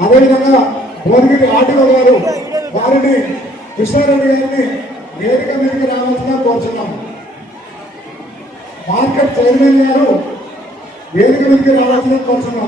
అదేవిధంగా భువనగిరి ఆర్టీఓ గారు వారిని కృష్ణారెడ్డి గారిని వేదిక మీదకి రావాల్సిన కోరుతున్నాం మార్కెట్ చైర్మన్ గారు వేదిక మీదకి రావాల్సిన కోరుతున్నాం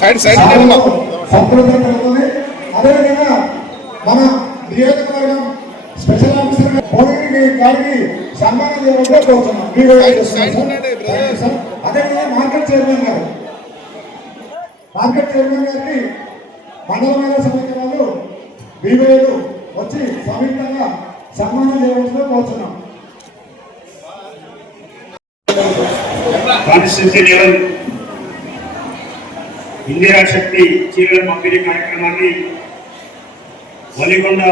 సైడ్ సైడ్ సాగులో సంతృప్తి అదేవిధంగా మన నియోజకవర్గం గారికి సన్మానం కోరుతున్నాం. మీరు. అదేవిధంగా మార్కెట్ చైర్మన్ గారు. మార్కెట్ చైర్మన్ గారికి వచ్చి సంయుక్తంగా సన్మానం చేయవలసిన కోరుతున్నాం. కాన్స్టిట్యూన్సీ లెవెల్ ఇందిరా శక్తి చీరల పంపిణీ కార్యక్రమాన్ని వలిగొండ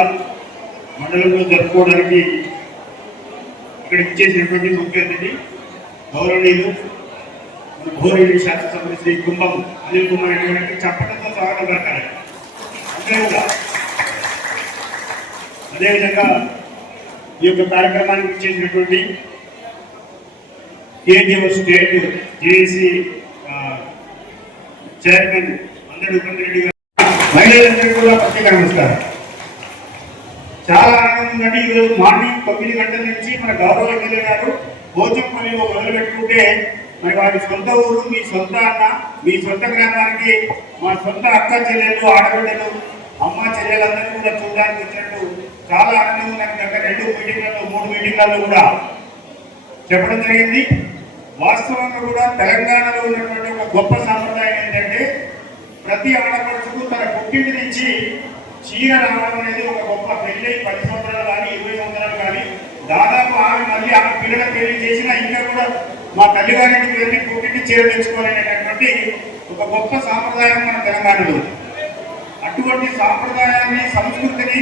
మండలంలో జరుపుకోవడానికి ఇక్కడ ఇచ్చేసినటువంటి ముఖ్య అతిథి గౌరవనీయులు మన భోరెడ్డి శాసనసభ్యులు శ్రీ కుంభం అనిల్ కుమార్ రెడ్డి గారికి చప్పటంతో స్వాగతం పలకాలి. అందరూ కూడా అదేవిధంగా ఈ యొక్క కార్యక్రమానికి ఇచ్చేసినటువంటి కేజీఓ స్టేట్ జేఏసీ చైర్మన్ అందరూ రెడ్డి గారు. మహిళలందరికీ కూడా ప్రత్యేక నమస్కారం. చాలా ఆనందం ఉందండి ఈరోజు మార్నింగ్ తొమ్మిది గంటల నుంచి మన గౌరవ ఎమ్మెల్యే గారు పోచంపల్లిలో మొదలు పెట్టుకుంటే మరి వారి సొంత ఊరు మీ సొంత అన్న మీ సొంత గ్రామానికి మా సొంత అక్క చెల్లెలు ఆడబిడ్డలు అమ్మ చెల్లెలందరినీ కూడా చూడడానికి వచ్చినట్టు చాలా ఆనందంగా నాకు దగ్గర రెండు మీటింగ్లలో మూడు మీటింగ్లలో కూడా చెప్పడం జరిగింది. వాస్తవంగా కూడా తెలంగాణలో ఉన్నటువంటి ఒక గొప్ప సాంప్రదాయం ఏంటంటే ప్రతి ఆడపడుచుకు తన పుట్టింటి నుంచి చీర రావడం అనేది ఒక గొప్ప పెళ్ళి పది సంవత్సరాలు కానీ ఇరవై సంవత్సరాలు కానీ దాదాపు ఆమె మళ్ళీ ఆమె పిల్లల పెళ్ళి చేసినా ఇంకా కూడా మా తల్లిగారికి వెళ్ళి పుట్టింటి చీర తెచ్చుకోవాలనేటటువంటి ఒక గొప్ప సాంప్రదాయం మన తెలంగాణలో. అటువంటి సాంప్రదాయాన్ని సంస్కృతిని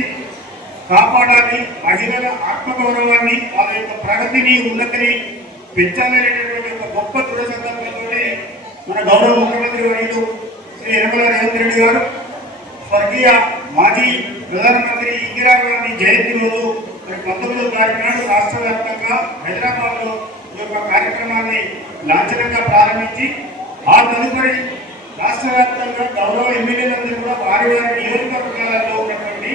కాపాడాలి మహిళల ఆత్మగౌరవాన్ని వాళ్ళ యొక్క ప్రగతిని ఉన్నతిని పెంచాలనేటటువంటి ఒక గొప్ప దృఢ సంకల్పంతో మన గౌరవ ముఖ్యమంత్రి వర్యులు శ్రీ యనమల రేవంత్ రెడ్డి గారు స్వర్గీయ మాజీ ప్రధానమంత్రి ఇందిరాగాంధీ జయంతి రోజు మరి పంతొమ్మిదో తారీఖు నాడు రాష్ట్ర వ్యాప్తంగా హైదరాబాద్లో ఈ యొక్క కార్యక్రమాన్ని లాంఛనంగా ప్రారంభించి ఆ తదుపరి రాష్ట్ర వ్యాప్తంగా గౌరవ ఎమ్మెల్యేలందరూ కూడా వారి వారి నియోజకవర్గాలలో ఉన్నటువంటి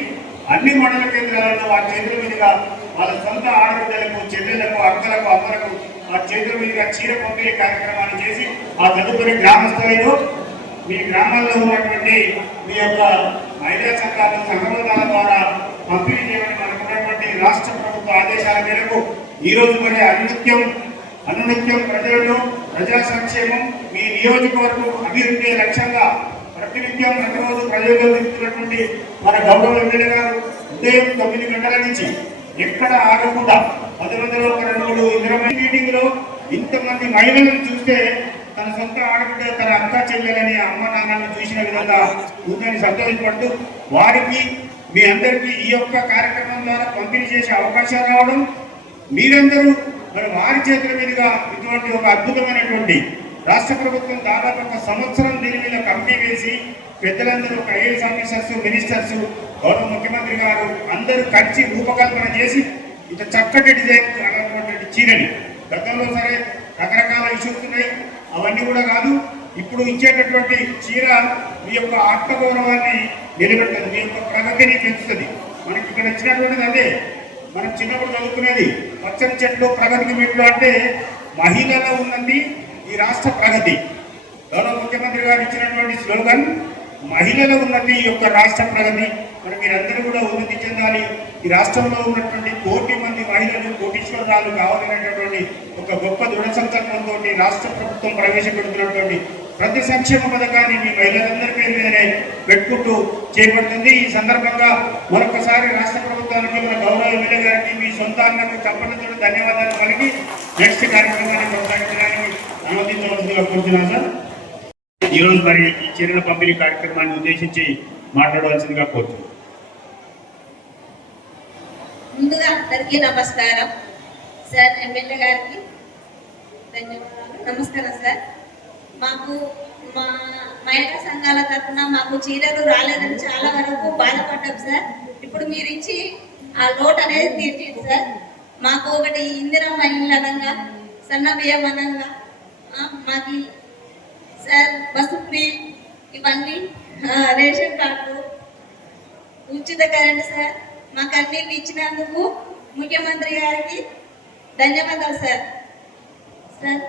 అన్ని మండల కేంద్రాలలో వారి చేతుల మీదుగా వాళ్ళ సొంత ఆడబిడ్డలకు చెల్లెలకు అక్కలకు అమ్మలకు వారి చేతుల మీదుగా చీర పంపిణీ కార్యక్రమాన్ని చేసి ఆ తదుపరి గ్రామ స్థాయిలో మీ గ్రామాల్లో ఉన్నటువంటి మీ యొక్క మహిళా సంఘాలు సంఘాల ద్వారా పంపిణీ చేయమని మనకు రాష్ట్ర ప్రభుత్వ ఆదేశాల మేరకు ఈ రోజు కూడా అనునిత్యం అనునిత్యం ప్రజలను ప్రజా సంక్షేమం మీ నియోజకవర్గం అభివృద్ధి లక్ష్యంగా ప్రతినిత్యం ప్రతిరోజు ప్రజల్లో తిరుగుతున్నటువంటి మన గౌరవ ఎమ్మెల్యే గారు ఉదయం తొమ్మిది గంటల నుంచి ఎక్కడ ఆగకుండా పది రోజులు ఒక రెండు మూడు ఇరవై మీటింగ్లో ఇంతమంది మహిళలను చూస్తే తన సొంత ఆడబిడ్డ తన అక్క చెల్లెలని అమ్మ నాన్నలను చూసిన విధంగా ఉందని సంతోషపడుతూ వారికి మీ అందరికీ ఈ యొక్క కార్యక్రమం ద్వారా పంపిణీ చేసే అవకాశాలు రావడం మీరందరూ మరి వారి చేతుల మీదుగా ఇటువంటి ఒక అద్భుతమైనటువంటి రాష్ట్ర ప్రభుత్వం దాదాపు ఒక సంవత్సరం దీని మీద కమిటీ వేసి పెద్దలందరూ ఒక ఐఏఎస్ ఆఫీసర్స్ మినిస్టర్స్ గౌరవ ముఖ్యమంత్రి గారు అందరూ కలిసి రూపకల్పన చేసి ఇంత చక్కటి డిజైన్ అనేటువంటి చీరని. గతంలో సరే రకరకాల ఇష్యూస్ ఉన్నాయి. అవన్నీ కూడా కాదు ఇప్పుడు ఇచ్చేటటువంటి చీర మీ యొక్క ఆత్మగౌరవాన్ని నిలబెట్టదు మీ యొక్క ప్రగతిని పెంచుతుంది. మనకి ఇక్కడ ఇచ్చినటువంటిది అదే. మనం చిన్నప్పుడు చదువుకునేది పచ్చని చెట్లు ప్రగతికి మెట్లు అంటే మహిళలో ఉన్నది ఈ రాష్ట్ర ప్రగతి. గౌరవ ముఖ్యమంత్రి గారు ఇచ్చినటువంటి స్లోగన్ మహిళల ఉన్నతి ఈ యొక్క రాష్ట్ర ప్రగతి. మరి మీరందరూ కూడా ఉన్నతి చెందాలి. ఈ రాష్ట్రంలో ఉన్నటువంటి కోటి కోటీశ్వరాలు కావాలనేటటువంటి ఒక గొప్ప దృఢ సంకల్పంతో రాష్ట్ర ప్రభుత్వం ప్రవేశపెడుతున్నటువంటి ప్రతి సంక్షేమ పథకాన్ని మీ మహిళలందరి పేరు మీదనే పెట్టుకుంటూ చేపడుతుంది. ఈ సందర్భంగా మరొకసారి రాష్ట్ర ప్రభుత్వానికి మన గౌరవ ఎమ్మెల్యే గారికి మీ సొంత అన్నకు చెప్పడంతో ధన్యవాదాలు కలిగి నెక్స్ట్ కార్యక్రమాన్ని కొనసాగించడానికి అనుమతించవలసిందిగా కోరుతున్నాను సార్. ఈరోజు మరి ఈ చీరల పంపిణీ కార్యక్రమాన్ని ఉద్దేశించి మాట్లాడవలసిందిగా కోరుతున్నాను. ముందుగా అందరికీ నమస్కారం. సార్ ఎమ్మెల్యే గారికి ధన్యవాదాలు. నమస్కారం సార్. మాకు మా మహిళా సంఘాల తరఫున మాకు చీరలు రాలేదని చాలా వరకు బాధపడ్డాం సార్. ఇప్పుడు మీరు ఇచ్చి ఆ లోటు అనేది తీర్చింది సార్. మాకు ఒకటి ఇందిరా మహిళ అనగా సన్న బియ్యం అనగా మాకు మాకి సార్ బస్సు ఫ్రీ ఇవన్నీ రేషన్ కార్డు ఉచిత కరెంట్ సార్. మాకు అన్నీ ఇచ్చినందుకు ముఖ్యమంత్రి గారికి ధన్యవాదాలు సార్ సార్